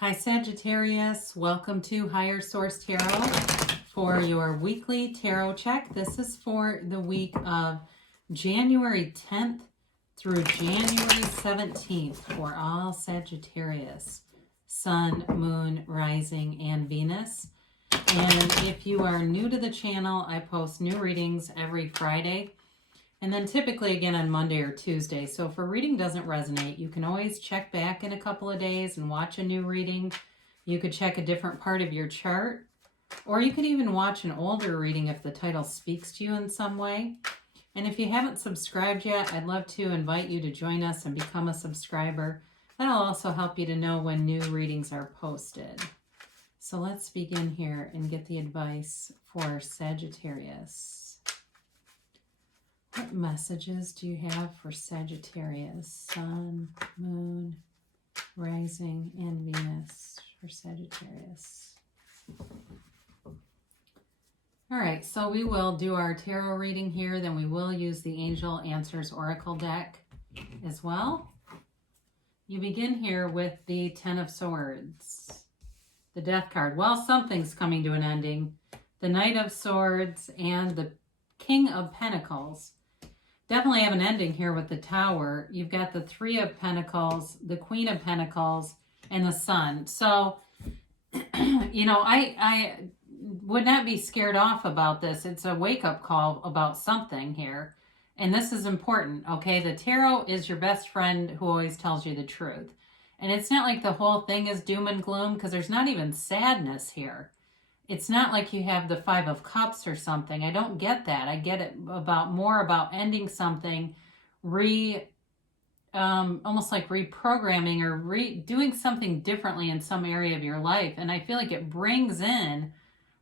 Hi Sagittarius, welcome to Higher Source Tarot for your weekly tarot check. This is for the week of January 10th through January 17th for all Sagittarius, Sun, Moon, Rising, and Venus. And if you are new to the channel, I post new readings every Friday and then typically again on Monday or Tuesday. So if a reading doesn't resonate, you can always check back in a couple of days and watch a new reading. You could check a different part of your chart, or you could even watch an older reading if the title speaks to you in some way. And if you haven't subscribed yet, I'd love to invite you to join us and become a subscriber. That'll also help you to know when new readings are posted. So let's begin here and get the advice for Sagittarius. What messages do you have for Sagittarius? Sun, Moon, Rising, and Venus for Sagittarius. All right, so we will do our tarot reading here. Then we will use the Angel Answers Oracle deck as well. You begin here with the Ten of Swords, the Death card. Well, something's coming to an ending. The Knight of Swords and the King of Pentacles. Definitely have an ending here with the Tower. You've got the Three of Pentacles, the Queen of Pentacles, and the Sun. So, you know, I would not be scared off about this. It's a wake-up call about something here. And this is important, okay? The tarot is your best friend who always tells you the truth. And it's not like the whole thing is doom and gloom, because there's not even sadness here. It's not like you have the Five of Cups or something. I don't get that. I get it more about ending something, almost like reprogramming or doing something differently in some area of your life. And I feel like it brings in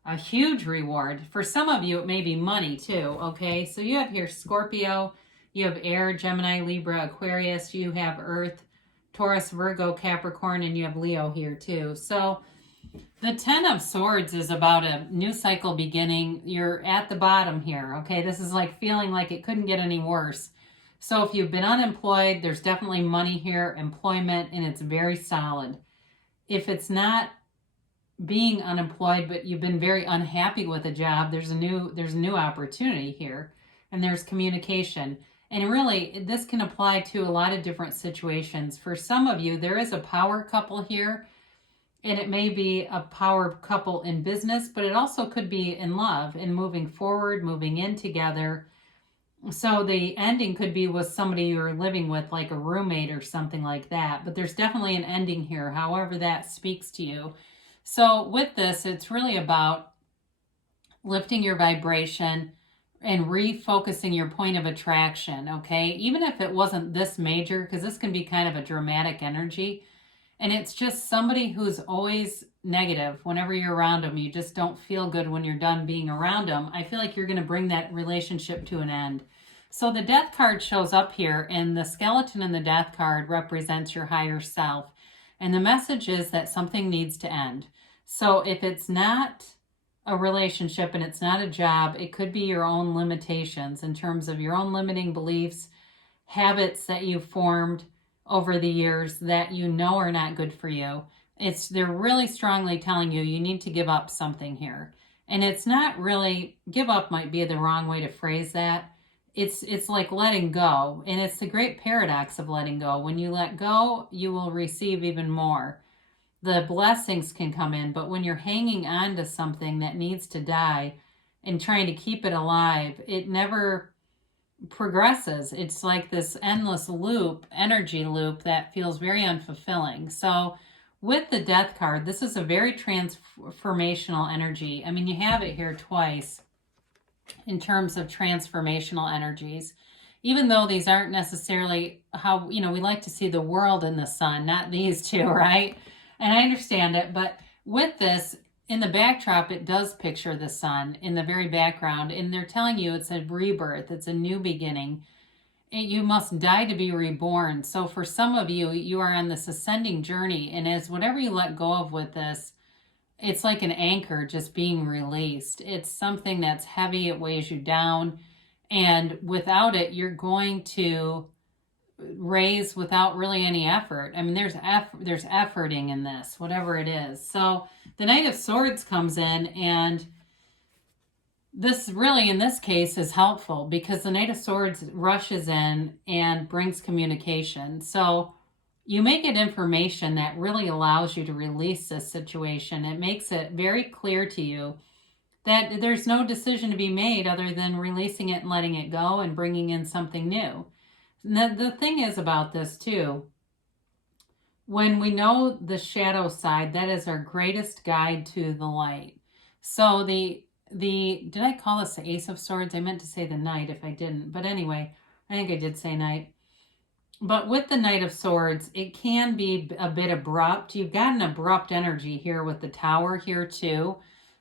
a huge reward. For some of you, it may be money too, okay? So you have here Scorpio, you have Air, Gemini, Libra, Aquarius, you have Earth, Taurus, Virgo, Capricorn, and you have Leo here too. So the Ten of Swords is about a new cycle beginning. You're at the bottom here, okay? This is like feeling like it couldn't get any worse. So if you've been unemployed, there's definitely money here, employment, and it's very solid. If it's not being unemployed, but you've been very unhappy with a job, there's a new opportunity here, and there's communication. And really, this can apply to a lot of different situations. For some of you, there is a power couple here. And it may be a power couple in business, but it also could be in love and moving forward, moving in together. So the ending could be with somebody you're living with, like a roommate or something like that. But there's definitely an ending here, however that speaks to you. So with this, it's really about lifting your vibration and refocusing your point of attraction, okay? Even if it wasn't this major, because this can be kind of a dramatic energy. And it's just somebody who's always negative. Whenever you're around them, you just don't feel good when you're done being around them. I feel like you're going to bring that relationship to an end. So the Death card shows up here, and the skeleton in the Death card represents your higher self. And the message is that something needs to end. So if it's not a relationship and it's not a job, it could be your own limitations in terms of your own limiting beliefs, habits that you formed over the years that you know are not good for you. They're really strongly telling you need to give up something here. And it's not really, give up might be the wrong way to phrase that. It's like letting go. And it's the great paradox of letting go. When you let go, you will receive even more. The blessings can come in, but when you're hanging on to something that needs to die and trying to keep it alive, it never progresses. It's like this endless loop, energy loop that feels very unfulfilling. So with the Death card, this is a very transformational energy. I mean, you have it here twice in terms of transformational energies, even though these aren't necessarily how, we like to see the world in the sun, not these two, right? And I understand it, but with this, in the backdrop, it does picture the sun in the very background, and they're telling you it's a rebirth, it's a new beginning. You must die to be reborn. So for some of you, you are on this ascending journey, and as whatever you let go of with this, it's like an anchor just being released. It's something that's heavy, it weighs you down, and without it, you're going to raise without really any effort. I mean, there's efforting in this, whatever it is. So the Knight of Swords comes in, and this really, in this case, is helpful because the Knight of Swords rushes in and brings communication. So you may get information that really allows you to release this situation. It makes it very clear to you that there's no decision to be made other than releasing it and letting it go and bringing in something new. The thing is about this too, when we know the shadow side, that is our greatest guide to the light. So did I call this the Ace of Swords? I meant to say the Knight if I didn't. But anyway, I think I did say Knight. But with the Knight of Swords, it can be a bit abrupt. You've got an abrupt energy here with the Tower here too.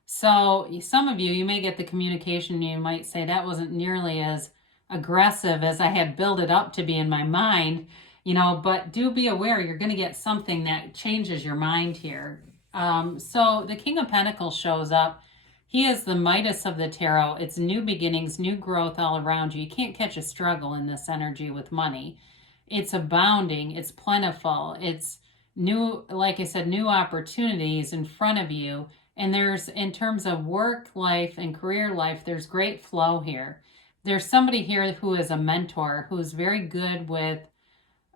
So some of you may get the communication, you might say that wasn't nearly as aggressive as I had built it up to be in my mind, but do be aware you're going to get something that changes your mind here. So the King of Pentacles shows up. He is the Midas of the tarot. It's new beginnings, new growth all around you. You can't catch a struggle in this energy with money. It's abounding. It's plentiful. It's new, like I said, new opportunities in front of you. And there's, in terms of work life and career life, there's great flow here. There's somebody here who is a mentor, who's very good with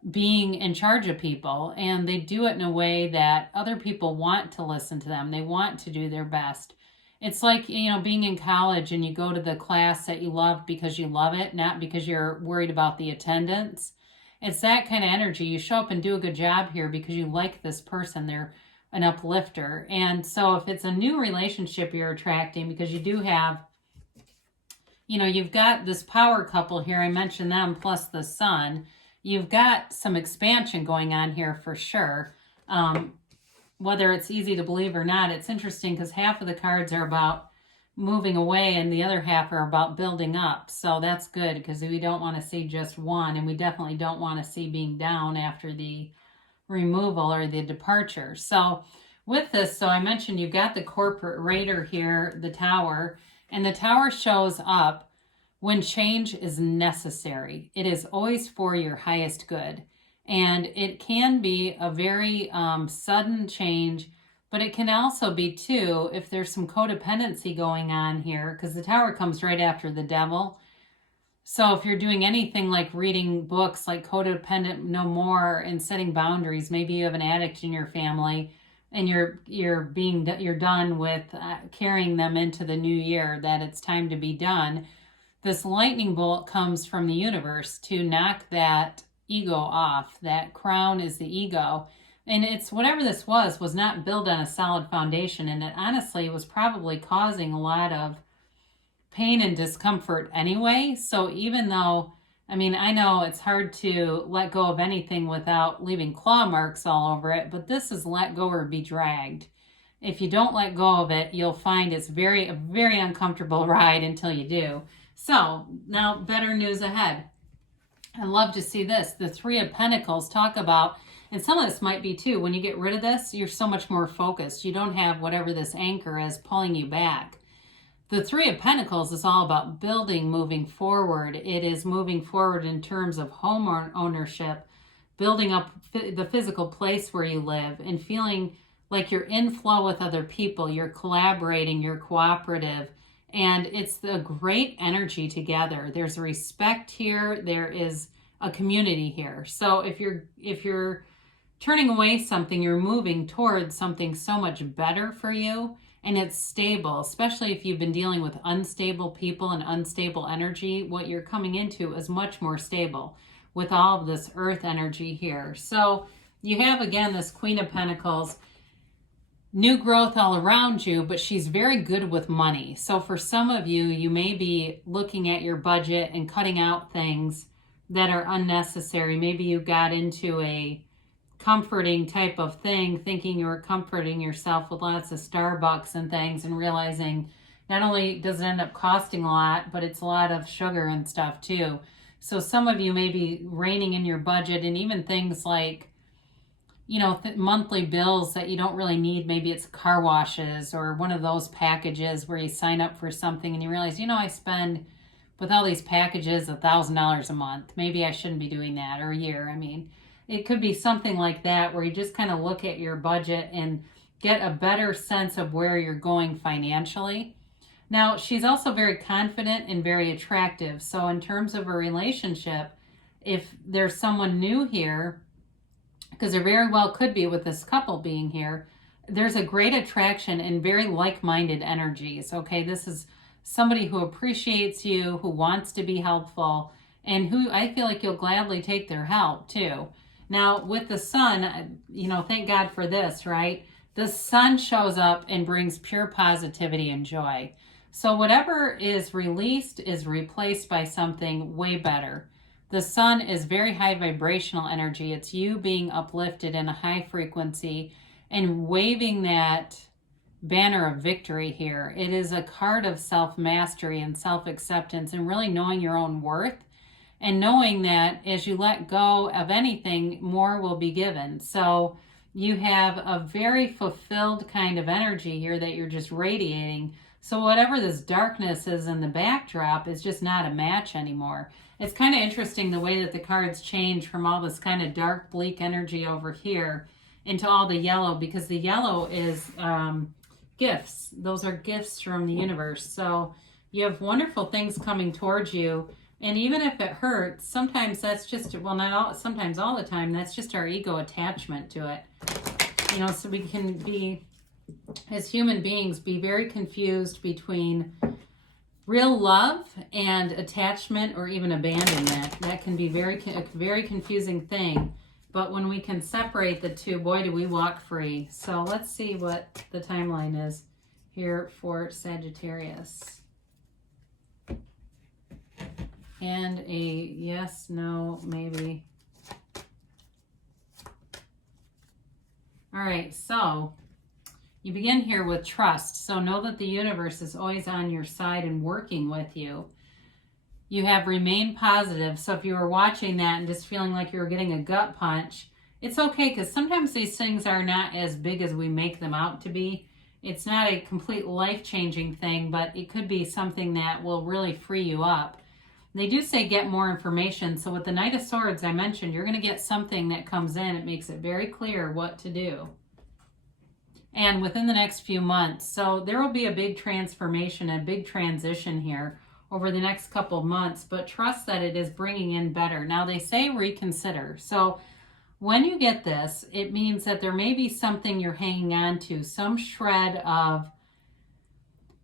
being in charge of people. And they do it in a way that other people want to listen to them. They want to do their best. It's like, being in college and you go to the class that you love because you love it, not because you're worried about the attendance. It's that kind of energy. You show up and do a good job here because you like this person. They're an uplifter. And so if it's a new relationship you're attracting, because you do have, you've got this power couple here. I mentioned them plus the Sun. You've got some expansion going on here for sure. Whether it's easy to believe or not, it's interesting because half of the cards are about moving away and the other half are about building up. So that's good because we don't want to see just one, and we definitely don't want to see being down after the removal or the departure. So with this, so I mentioned you've got the corporate raider here, the Tower, and the Tower shows up when change is necessary. It is always for your highest good. And it can be a very sudden change, but it can also be too, if there's some codependency going on here, because the Tower comes right after the Devil. So if you're doing anything like reading books like Codependent No More and setting boundaries, maybe you have an addict in your family and you're done with carrying them into the new year, that it's time to be done. This lightning bolt comes from the universe to knock that ego off. That crown is the ego. And it's whatever this was not built on a solid foundation. And it honestly was probably causing a lot of pain and discomfort anyway. So even though, I know it's hard to let go of anything without leaving claw marks all over it, but this is let go or be dragged. If you don't let go of it, you'll find it's a very uncomfortable ride until you do. So now better news ahead. I love to see this. The Three of Pentacles talk about, and some of this might be too, when you get rid of this, you're so much more focused. You don't have whatever this anchor is pulling you back. The Three of Pentacles is all about building, moving forward. It is moving forward in terms of home ownership, building up the physical place where you live, and feeling like you're in flow with other people. You're collaborating, you're cooperative, and it's a great energy together. There's respect here. There is a community here. So if you're turning away something, you're moving towards something so much better for you. And it's stable, especially if you've been dealing with unstable people and unstable energy. What you're coming into is much more stable with all of this earth energy here. So you have, again, this Queen of Pentacles, new growth all around you, but she's very good with money. So for some of you, you may be looking at your budget and cutting out things that are unnecessary. Maybe you got into a comforting type of thing, thinking you were comforting yourself with lots of Starbucks and things, and realizing not only does it end up costing a lot, but it's a lot of sugar and stuff too. So some of you may be reining in your budget, and even things like, monthly bills that you don't really need. Maybe it's car washes or one of those packages where you sign up for something and you realize, I spend with all these packages, $1,000 a month. Maybe I shouldn't be doing that, or a year. I mean, it could be something like that where you just kind of look at your budget and get a better sense of where you're going financially. Now, she's also very confident and very attractive. So in terms of a relationship, if there's someone new here, because there very well could be with this couple being here, there's a great attraction and very like-minded energies, okay? This is somebody who appreciates you, who wants to be helpful, and who I feel like you'll gladly take their help too. Now, with the sun, you know, thank God for this, right? The sun shows up and brings pure positivity and joy. So whatever is released is replaced by something way better. The sun is very high vibrational energy. It's you being uplifted in a high frequency and waving that banner of victory here. It is a card of self-mastery and self-acceptance and really knowing your own worth and knowing that as you let go of anything, more will be given. So you have a very fulfilled kind of energy here that you're just radiating. So whatever this darkness is in the backdrop is just not a match anymore. It's kind of interesting the way that the cards change from all this kind of dark, bleak energy over here into all the yellow, because the yellow is gifts. Those are gifts from the universe. So you have wonderful things coming towards you. And even if it hurts, sometimes that's just, well, not all, sometimes all the time, that's just our ego attachment to it. You know, so we can be, as human beings, be very confused between real love and attachment or even abandonment. That can be a very confusing thing. But when we can separate the two, boy, do we walk free. So let's see what the timeline is here for Sagittarius. And a yes, no, maybe. All right, so you begin here with trust. So know that the universe is always on your side and working with you. You have remain positive. So if you were watching that and just feeling like you were getting a gut punch, it's okay, because sometimes these things are not as big as we make them out to be. It's not a complete life-changing thing, but it could be something that will really free you up. They do say get more information. So with the Knight of Swords I mentioned, you're going to get something that comes in. It makes it very clear what to do. And within the next few months. So there will be a big transformation, a big transition here over the next couple of months, but trust that it is bringing in better. Now they say reconsider. So when you get this, it means that there may be something you're hanging on to, some shred of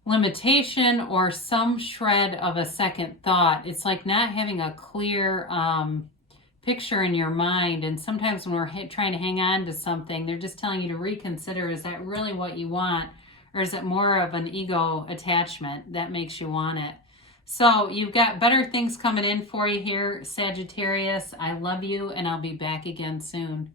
limitation or some shred of a second thought. It's like not having a clear picture in your mind. And sometimes when we're trying to hang on to something, they're just telling you to reconsider. Is that really what you want? Or is it more of an ego attachment that makes you want it? So you've got better things coming in for you here, Sagittarius. I love you, and I'll be back again soon.